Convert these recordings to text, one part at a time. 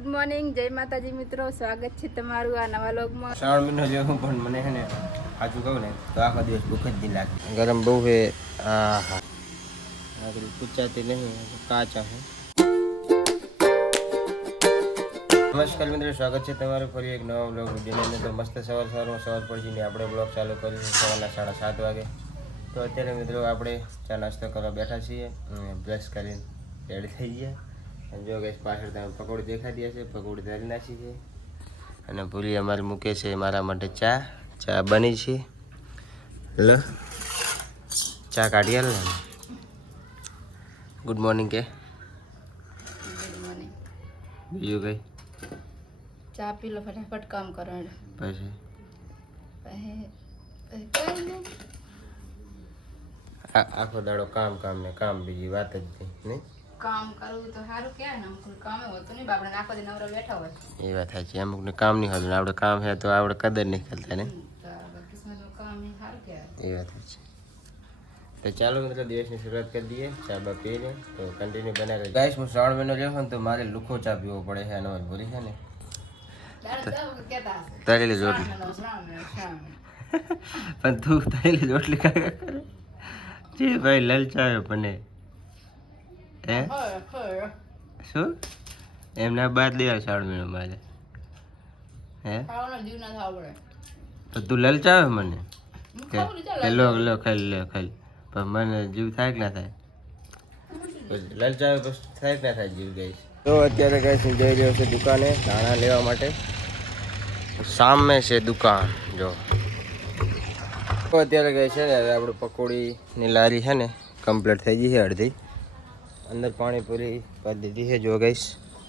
Good morning, જય માતાજી મિત્રો, સ્વાગત છે તમારું આ નવા વ્લોગમાં। શ્રાવણ મહિનો જેવું પણ મને છે ને સાચું કહું ને તો આખો દિવસ ભૂખ જ નહીં લાગતી, ગરમ બહુ છે। આગળ પૂછાતી નહીં, કાચા છે। નમસ્કાર મિત્રો, સ્વાગત છે તમારું ફરી એક નવા બ્લોગ વિડીયોની અંદર। તો મસ્ત સવાર પડીને આપણે બ્લોગ ચાલુ કરીશું સવારના 7:30 વાગે। તો અત્યારે મિત્રો આપણે ચા નાસ્તો કરવા બેઠા છીએ, બ્રશ કરીને રેડી થઈ ગયા। અને જો ગેસ પાછળ તમે પકોડી દેખાતી હશે, પકોડી ધરી નાખી છે। અને ભૂલી અમારે મૂકે છે મારા માટે ચા બની છે। લો ચા કાઢી આલ ને। ગુડ મોર્નિંગ કે બીજું કઈ ચા પી લો, ફટાફટ કામ કરો। પછી આખો દાડો કામ ને કામ, બીજી વાત જ નહીં। કામ કરવું તો સારું કહેવાય ને, અમુક કામે હોતું નહીં, આપણે આખો દી નવરા બેઠા હોય એ વાત સાચી। અમુકને કામ નહીં હોતું, આપણે કામ છે તો આપણે કદર નહીં કરતા ને, તો કિસ્મતમાં કામ એ સારું કહેવાય। એ વાત સાચી। તો ચાલો મિત્રો દિવસની શરૂઆત કરી દઈએ ચા બા પીને। તો કન્ટિન્યુ બનાવી ગાઈસ, હું શ્રાવણ મહિનો રહ્યો ને તો મારે લુખો ચા પીવો પડે છે, એનો ભૂલી છે ને તળેલી રોટલી પણ તું તળેલી રોટલી કરે જે ભાઈ લલચાવ્યો મને હે શું એમના બાદ લેવા શ્રાવણ મહિનો મારે હે તો તું લલચાવે મને લો ખાઈ પણ મને જીવ થાય કે ના થાય? લલચાવે પછી થાય કે ના થાય જીવ ગઈ? તો અત્યારે ગઈ જઈ રહ્યો છે દુકાને ધાણા લેવા માટે। સામે છે દુકાન જો। તો અત્યારે ગઈ છે ને હવે આપણે પકોડીની લારી છે ને કમ્પ્લીટ થઈ ગઈ છે અડધી, અંદર પાણીપુરી કરી દીધી છે જો ગઈશ,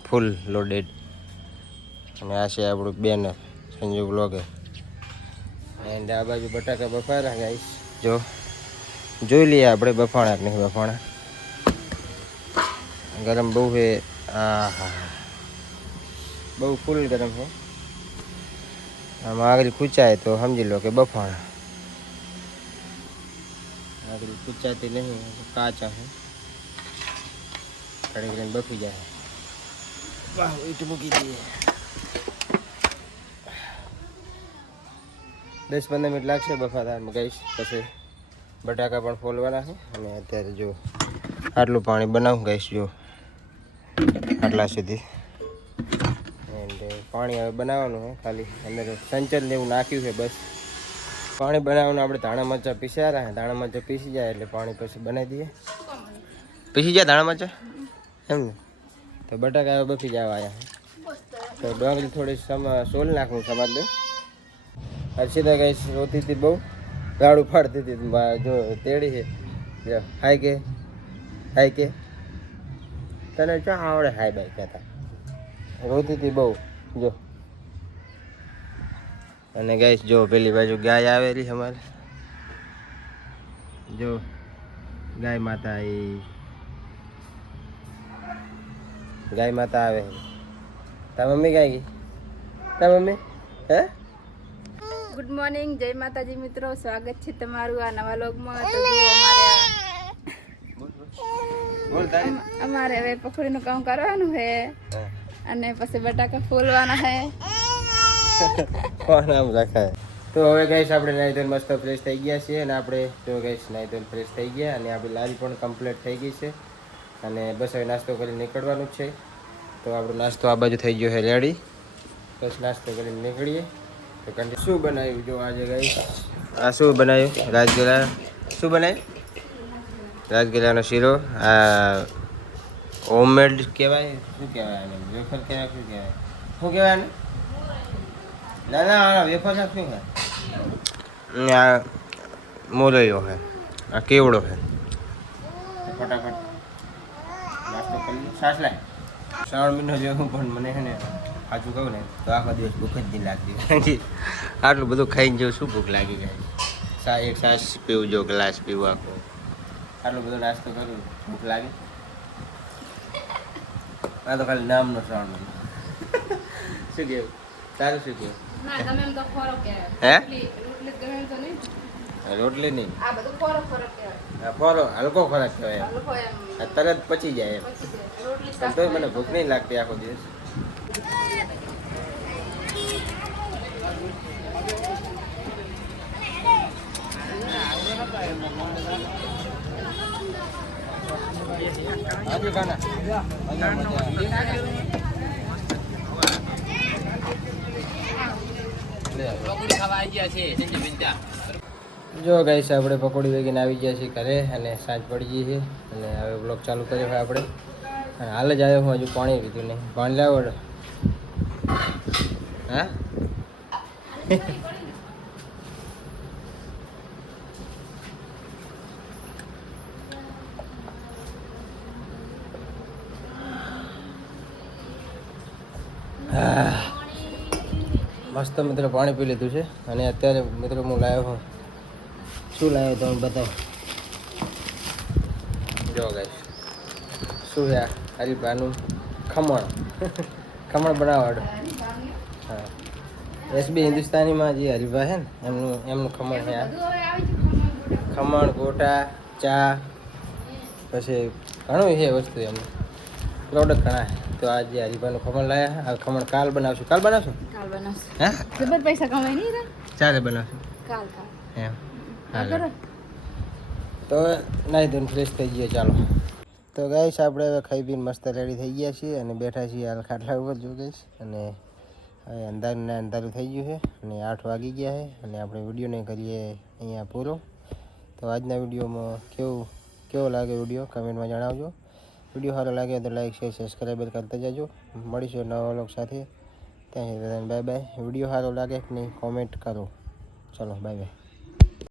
ફૂલ લોડેડ। અને આ છે આપણું બેનર સંજુ બ્લોગર, એન્ડ આ બાજુ બટાકા બફારા ગાઈશ જો, જોઈ લઈએ આપણે બફાણા કે નહીં બફાણા। ગરમ બહુ છે, બહુ ફૂલ ગરમ છે। આમાં આગળ ખૂચાય તો સમજી લો કે બફાણા, આગળ ખૂચાતી નહીં, કાચા છે, કડી કરીને બફી જાય। વાહ, ઈટ મૂકી દઈએ, 10-15 મિનિટ લાગશે બફાતા ગઈશ। પછી બટાકા પણ ફોલવાના છે। અને અત્યારે જો આટલું પાણી બનાવું ગઈશ જો, આટલા સુધી એન્ડ પાણી હવે બનાવવાનું છે, ખાલી અંદર સંચલ ને એવું નાખ્યું છે બસ। પાણી બનાવવાનું આપણે ધાણા મરચાં પીસ્યા છે, ધાણા મરચાં પીસી જાય એટલે પાણી પછી બનાવી દઈએ। પીસી જાય ધાણા મરચાં એમ ને? તો બટાકા હવે બફી જવા આવ્યા છે, તો ડોંગળી થોડી સોલ નાખવું સમાજ દે। હર્ષિતા ગઈ રોતી હતી બહુ, ગાડું ફાડતી હતી જો તેડી છે જો, હાય કે તને ચા આવડે હાય બાય કહેતા, રોતી હતી બહુ જો। અને ગાઈસ જો પેલી બાજુ ગાય આવેલી અમારે જો, ગાય માતા આવે। તાર મમ્મી ગાય ગઈ? તાર મમ્મી હે? ગુડ મોર્નિંગ, જય માતાજી મિત્રો, સ્વાગત છે તમારું આ નવા વ્લોગમાં। તો જો અમારે હવે પકોડીનું કામ કરવાનું છે અને પછી બટાકા ફોલવાના છે। કોણ નામ લખાય? તો હવે ગઈશ આપણે નાઈ ધોઈને મસ્ત ફ્રેશ થઈ ગયા છીએ, અને આપણે જો ગઈશ નાઈ ધોઈને ફ્રેશ થઈ ગયા, અને આપણી લારી પણ કમ્પ્લીટ થઈ ગઈ છે। અને બસ હવે નાસ્તો કરીને નીકળવાનું જ છે। તો આપણો નાસ્તો આ બાજુ થઈ ગયો છે રેડી, બસ નાસ્તો કરીને નીકળીએ। તો શું બનાવ્યું જો આજે ગઈશ, આ શું બનાવ્યું? રાજગરા શું બનાવ્યું? રાજગરાનો શીરો, આ હોમમેડ કહેવાય, શું કહેવાય આને? વેફર કહેવાય, શું કહેવાય, શું કહેવાય આને? ના વેફર શું કહેવાય? આ મોરૈયો છે, આ કેવડો છે। ફટાફટ નાસ્તો કરી સાસ લાય। શ્રાવણ મહિનો જેવું પણ મને છે ને સાચું કહું ને તો આખો દિવસ ભૂખ જ નહીં લાગતી। આટલું બધું ખાઈને જેવું શું ભૂખ લાગી જાય? એક સાસ પીવું જો, ગ્લાસ પીવું આખો, આટલો બધો નાસ્તો કરું ભૂખ લાગે? આ તો ખાલી નામનો શ્રાવણ મહિનો। શું કહેવું તારું, શું કહેવું? હે રોટલી નહીં, ફોરો હલકો ખોરાક કહેવાય, તરત પચી જાય એમ, તોય મને ભૂખ નહીં લાગતી આખો દિવસ। હાજી ખાના જો ગાઈસ આપણે પકોડી વેગીને આવી ગયા છીએ ઘરે અને સાંજ પડી ગઈ છે અને હવે બ્લોગ ચાલુ કર્યો છે આપણે અને હાલ જ આવ્યો હું હજુ પાણી પીધું નહીં પાણી લાવો હા મસ્ત મિત્રો પાણી પી લીધું છે અને અત્યારે મિત્રો હું લાવ્યો હું શું લાવ્યો તમે બતાવો જો ગાઈસ શું છે હરીફાનું ખમણ ખમણ બનાવવાડું હા એસબી હિન્દુસ્તાનીમાં જે હરીફા છે ને એમનું ખમણ છે આ ખમણ ગોટા ચા પછી ઘણું છે વસ્તુ એમનું પ્રોડક્ટ ઘણા તો આજે હરીફાનું ખમણ લાયા આ ખમણ કાલ બનાવશું કાલ બનાવશું હા જબર પૈસા કમાઈ નહીં રે ચાલે બનાવશું કાલ એમ હાલો તો નાહી ધોઈને ફ્રેશ થઈ જઈએ ચાલો તો ગાઈસ આપણે હવે ખાઈ પીને મસ્ત રેડી થઈ ગયા છીએ અને બેઠા છીએ હાલ ખાટલા ઉપર જો ગાઈસ અને હવે અંધારું ને અંધારું થઈ ગયું છે અને 8 વાગી ગયા છે અને આપણે વિડીયોને કરીએ અહીંયા પૂરો તો આજના વિડીયોમાં કેવો લાગે વિડીયો કમેન્ટમાં જણાવજો વિડીયો સારો લાગે તો લાઈક શેર સબસ્ક્રાઈબર કરતા જજો મળીશું નવા વ્લોગ સાથે ત્યાં સુધી બાય બાય વિડીયો સારો લાગે કે નહીં કોમેન્ટ કરો ચલો બાય બાય